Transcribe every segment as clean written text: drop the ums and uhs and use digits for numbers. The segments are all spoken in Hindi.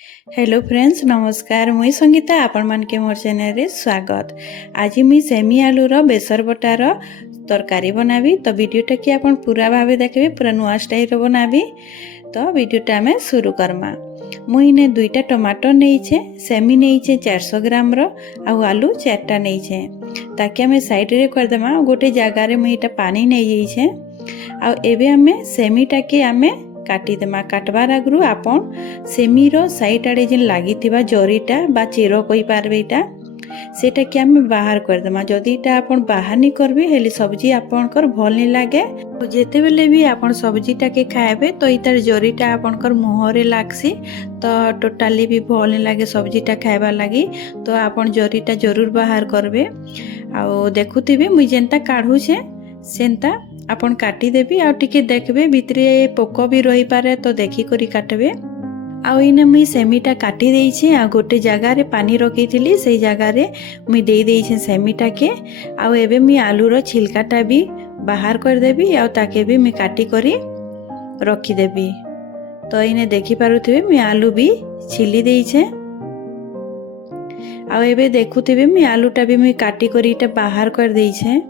हेलो फ्रेंड्स नमस्कार मुई संगीता आपण मान के मोर चैनल रे स्वागत। आज मुई सेमी आलू रो बेसर बटार तरकारी बनाबी। तो वीडियोटा कि आपण पूरा भावे देखबे, पूरा नुआ स्टाइल रो बनाबी। तो वीडियोटा में शुरू करमा। मुई ने दुईटा टमाटर नहींछे, सेमी नहींछे 400 ग्राम रो, आउ आलू 4टा नहींछे। ताकि हमें साइड रे कर देमा। गोटे जगह रे मुई एटा पानी नै जाइछे। आउ एबे हमें सेमीटा के हमें काटिदेमा। काटबार आगु आपन सेमीर साइड आड़े जेन लगी जरीटा बा चेर कही पारबे इटा सेटा कि हमें बाहर करदेमा। जदि इटा आपन बाहर नहीं करबे हेली सब्जी आपनकर भल नहीं लागे। तो जेते बेले भी आपन सब्जीटा के खाएबे तो इतार जरीटा आपनकर मुहरे लागसी, तो टोटाली भी भल नहीं लागे सब्जीटा खाइबार लगी। तो आपन जरीटा जरूर बाहर करबे। आ देखुथिबे मुई जेनता काढुछे सेनता आपन काटी देबी। आ टिके देखबे भितरे पोक भी रही पारे, तो देखी करी काटबे। आउ इने मुई सेमीटा काटी देइछे। आ गोटे जगह रे पानी रखीथिली से जगह रे मुई देई देइछे सेमीटा के। आउ एबे मुई आलू रो छिलकाटा भी बाहर कर देबी। आ ताके भी मुई काटी करी रखी देबी। तो इने देखि पारुथिबे मुई आलू भी छिली देइछे। आउ एबे देखुथिबे मुई आलूटा भी मुई काटी करी इटा बाहर कर देइछे।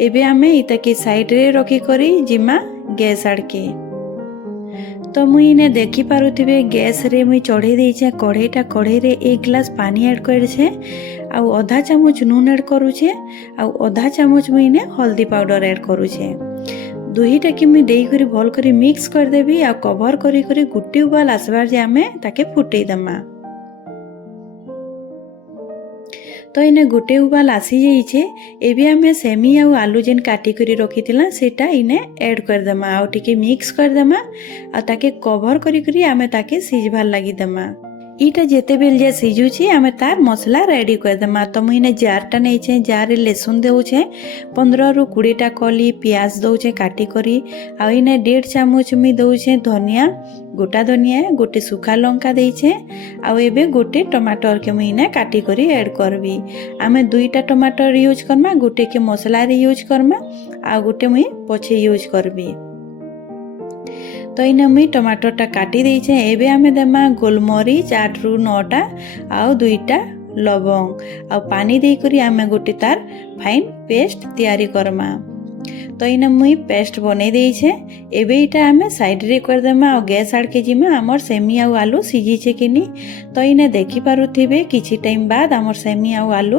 एबे हमें इता के साइड रे रखी करी जिमा गैस आड़के। तो मुई इने देखि पारुथिबे गैस रे मुई चढ़े देइछे कढ़ई रे 1 गिलास पानी ऐड करछे। आउ आधा चामच नून ऐड करूछे। आउ आधा चामच मुई इने हल्दी पाउडर ऐड करूछे। दुहीटा कि मुई देई करी भल करी मिक्स कर देबी। आ कवर करी करी गुटी उबाल आसबार जे हमें ताके फुटेई दमा। तो इने गोटे उबाल आसी जाइछे। एबे हमें सेमी आउ आलू जेन काटी करी रखीथिला सेटा इने ऐड कर देमा। आउ टिके मिक्स कर देमा। आ ताके कवर करी करी हमें ताके सिझबार लागि देमा। इटा जेते बेल जे सिझुची हमें तार मसला रेडी कर देमा। तो मुई इने जारटा नैछे। जार रे लहसुन देउछे 15 रु 20 टा कली, प्याज दउछे काटी करी। आ इने 1.5 चामच मुई दउछे धनिया, गोटा धनिया, गोटे सुखा लंका देइछे। आ एबे गोटे टमाटर के मुई इने काटी करी ऐड करबी। आमे 2टा टमाटर यूज करमा, गोटे के मसला रे यूज करमा, आ गोटे मुई पछे यूज करबी। तो इने मुई टमाटरटा काटी देइछे। एबे हमें देमा गोलमरीच 8 रु 9 टा, आउ 2टा लवंग। आ पानी देई करी हमें गोटे तार फाइन पेस्ट तैयारी करमा। तो इने मुई पेस्ट बने देइछे। एबे इटा हमें साइड रे कर देमा। आ गैस आड़के जिमा हमर सेमी आउ आलू सिझिछे कि नी। तो इने देखि पारुथिबे किछि टाइम बाद हमर सेमी आउ आलू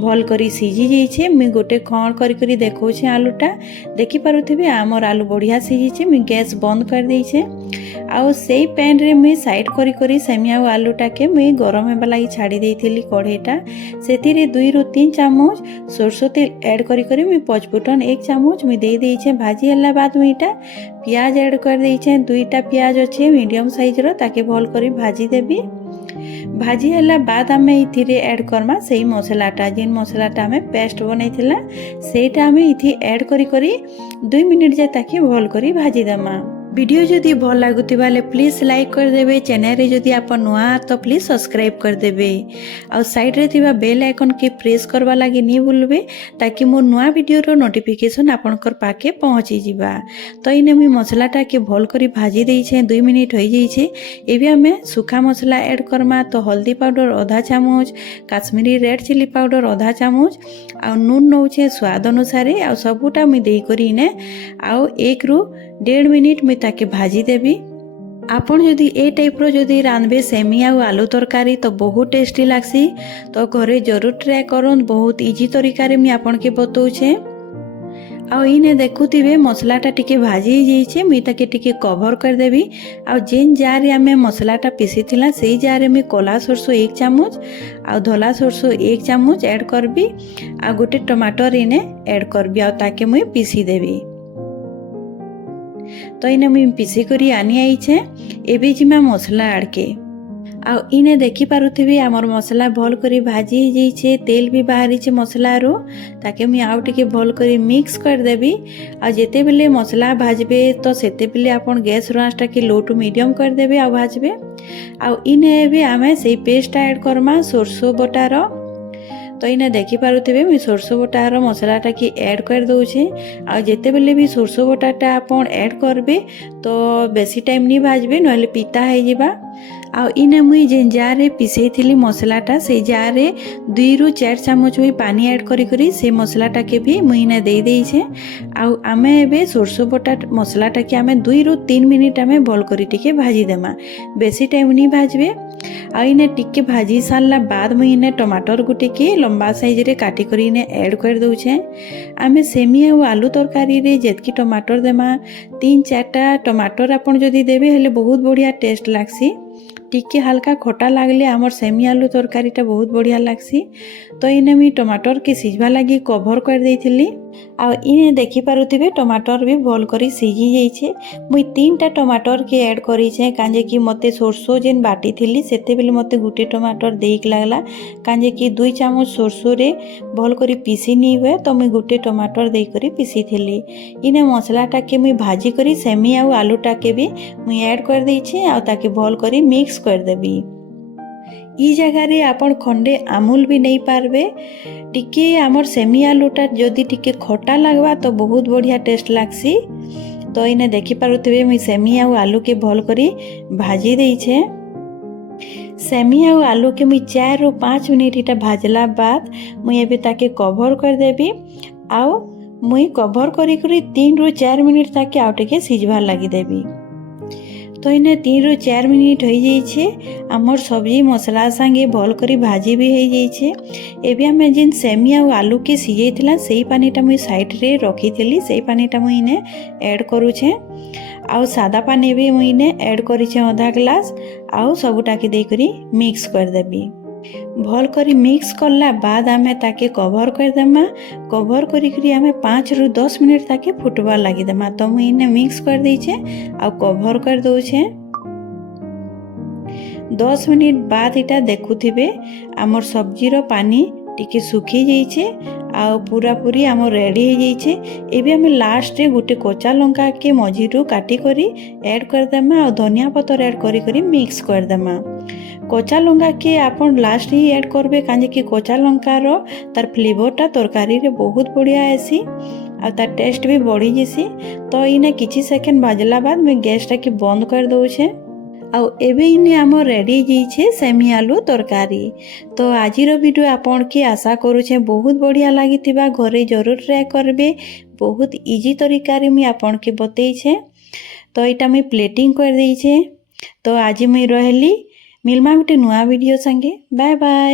भल करी सिझि जाइछे। मुई गोटे खण करी करी देखौछे आलूटा। देखि पारुथिबे हमर आलू बढ़िया सिझिछे। मुई गैस बंद कर देइछे। आउ सेई पैन रे मुई साइड करी करी सेमी आउ आलूटा के मुई गरम हेबा लागि छाड़ी देइथिली कढ़ईटा। सेतिरे 2 रु 3 चामच सरसो तेल ऐड करी करी मुई पचफुटन 1 चामच मुई देई देइछे। भाजी हल्ला बाद मुई इटा प्याज ऐड कर देइछे। 2टा प्याज अच्छे मीडियम साइज रो, ताके भल करी भाजी देबी। भाजी हल्ला बाद हमें इथिरे ऐड करमा सेई मसलाटा, जेन मसलाटा हमें पेस्ट बनैथिला सेटा हमें इथि ऐड करी करी 2 मिनिट जे ताके भल करी भाजी देमा। वीडियो जदि भल लागुथिबा ले प्लीज लाइक कर देबे। चैनल रे जदि आप नुआ तो प्लीज सब्सक्राइब कर देबे। आ साइड रे थिबा बेल आइकन के प्रेस करबा लागि नी भूलबे, ताकि मोर नुआ वीडियो रो नोटिफिकेशन आपनकर पाके पहुंची जिबा। तो इने मुई मसलाटा के भल करी भाजी देइछे। 2 मिनिट होई जाइछे। एबे हमें सूखा मसला ऐड करमा। तो हल्दी पाउडर आधा चामच, काश्मीरी रेड चिली पाउडर आधा चामच, आ नून नउछे स्वाद अनुसार। आ सबुटा मुई देई करी इने आउ 1 रु 1.5 मिनिट मुई ताके भाजी देबी। आपन जदि ए टाइप रो जदि रांधबे सेमी आउ आलू तरकारी तो बहुत टेस्टी लागसी। तो घरे जरूर ट्राई करन। बहुत इजी तरीका रे मुई आपन के बतौछे। आ इने देखुथिबे मसलाटा टिके भाजी जाइछे। मुई ताके टिके कवर कर देबी। आ जेन जार रे हमें मसलाटा पीसीथिला सेई जार रे मुई कला सरसो 1 चामच आ धला सरसो 1 चामच ऐड करबी। आ गोटे टमाटर इने ऐड करबी। आ ताके मुई पीसी देबी। तो इने मुई पीसी करी आनी आइछे। एबे जिमा मसला आड़के। आ इने देखि पारुथिबे हमर मसला भल करी भाजी जाइछे। तेल भी बाहरीछे मसला रो। ताके मुई आउ टिके भल करी मिक्स कर देबी। आ जेते बेले मसला भाजबे तो सेते बेले आपन गैस रो आंचटा के लो टू मीडियम कर देबे आ भाजबे। आ इने एबे हमें सेई पेस्ट ऐड करमा सरसो बटार। तो इने देखि पारुथिबे मुई सरसो बटार मसलाटा की ऐड कर दउछे। आ जेते बेले भी सरसो बटाटा आपन ऐड करबे तो बेसी टाइम नी भाजबे, नहले पिता हे जिबा। आउ इने मुई जेन जारे पिसेइथिली मसलाटा से जारे 2 रु 4 चामच मुई पानी ऐड करी करी से मसलाटा के भी मुई इने देई देइछे। आउ आमे एबे सोरसो बटा मसलाटा के आमे 2 रु 3 मिनिट आमे भल करी टिके भाजी देमा, बेसी टाइम नहीं भाजबे। आ इने टिके भाजी सारला बाद मुई इने टमाटर गुटे के लंबा साइज रे काटी करी इने ऐड कर दउछे। आमे सेमी और आलू तरकारी रे जेतकी टमाटर देमा 3-4टा टमाटर आपण जदी देबे हेले बहुत बढ़िया टेस्ट लागसी। टिके हल्का खटा लागले आमर सेमी आलू तरकारीटा बहुत बढ़िया लागसी। तो इने मी टमाटर के सिझवा लगी कवर कर देइथिली। आ इने देखि पारुथिबे टमाटर भी भल करी सिझी जाइछे। मुई 3टा टमाटर के ऐड करिछे कांजे कि मते सोरसो जेन बाटी थिली सेते बेले मते गुटे टमाटर देइक लागला कांजे कि 2 चामच सोरसो रे भल करी पीसी नी हुए तो मुई गुटे टमाटर देइ करी पीसी थिली। इने मसलाटा के मुई भाजी करी सेमी आ आलूटा के भी मुई ऐड कर देइछे आ ताके भल करी मिक्स कर देबी। ई जगह रे आपण खंडे आमूल भी नहीं पारबे। टिके आमर सेमी आलूटा जदि टिके खटा लागबा तो बहुत बढ़िया टेस्ट लागसी। तो इने देखि पारुथिबे मुई सेमी आ आलू के भल करी भाजी देइछे। सेमी आ आलू के मुई 4 रु 5 मिनिट इटा भाजला बाद मुई एबे ताके कवर कर देबी। आउ मुई कवर करी करी 3 रु 4 मिनिट ताके आउ टिके सिझवा लागि देबी। तो इने 3 रु 4 मिनिट हो जाइछे। आमर सब्जी मसला संगे भल करी भाजी भी हो जाइछे। एबे हमें जिन सेमी आ आलू के सिझेइथिला सेई पानीटा मुई साइड रे रखिथिली सेई पानीटा मुई इने ऐड करूछे। आउ सादा पानी भी मुई इने ऐड करिछे आधा ग्लास। आउ सबुटा के देई करी मिक्स कर देबी। भल करी मिक्स करला बाद आमे ताके कवर कर देमा। कवर करी करी आमे 5 रु 10 मिनिट ताके फुटवा लागि देमा। तो मुई इने मिक्स कर देइछे आ कवर कर दउछे। 10 मिनिट बाद इटा देखुथिबे आमर सब्जी रो पानी टिके सुखी जाइछे आ पूरा पूरी आमर रेडी हो जाइछे। एबे हमें लास्ट रे गुटे कच्चा लंका के मझिरु काटी करी ऐड कर देमा आ धनिया पत्तर ऐड करी करी मिक्स कर देमा। कच्चा लंका के आपण लास्ट ही ऐड करबे काजे कि कच्चा लंका रो तार फ्लेवरटा तरकारी रे बहुत बढ़िया आसी आ तार टेस्ट भी बढ़ी जैसी। तो इने किछि सेकंड भाजला बाद मैं गैसटा के बंद कर दउछे। आउ एबे इने आमर रेडी जाइछे सेमी आलू तरकारी। तो आजिर वीडियो आपण के आशा करूछे बहुत बढ़िया लागिथिबा। घरे जरूर ट्राई करबे। बहुत इजी तरीका रे मैं आपण के बतैछे। तो इटा मैं प्लेटिंग कर देइछे। तो आज मैं रहली मिलमा गुटे नुआ वीडियो संगे। Bye bye.